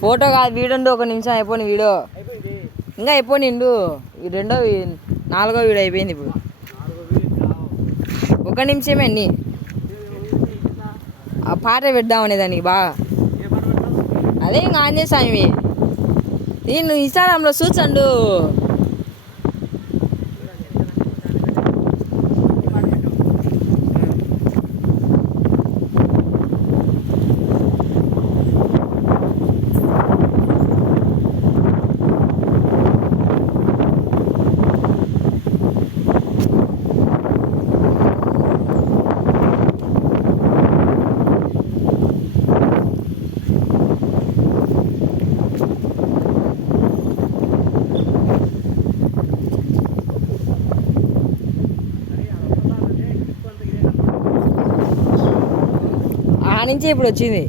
Photo కాదు video ఉండు, ఒక నిమిషం అయిపోయింది వీడియో, ఇంకా అయిపోయిండు రెండో నాలుగో వీడియో అయిపోయింది ఇప్పుడు, ఒక నిమిషమే అన్ని ఆ పాట పెడదామనే దానికి బాగా అదే ఇంకా ఆంజనేయ స్వామి నేను ఇన్స్టాగ్రామ్లో చూసండు. ఆ నుంచి ఇప్పుడు వచ్చింది.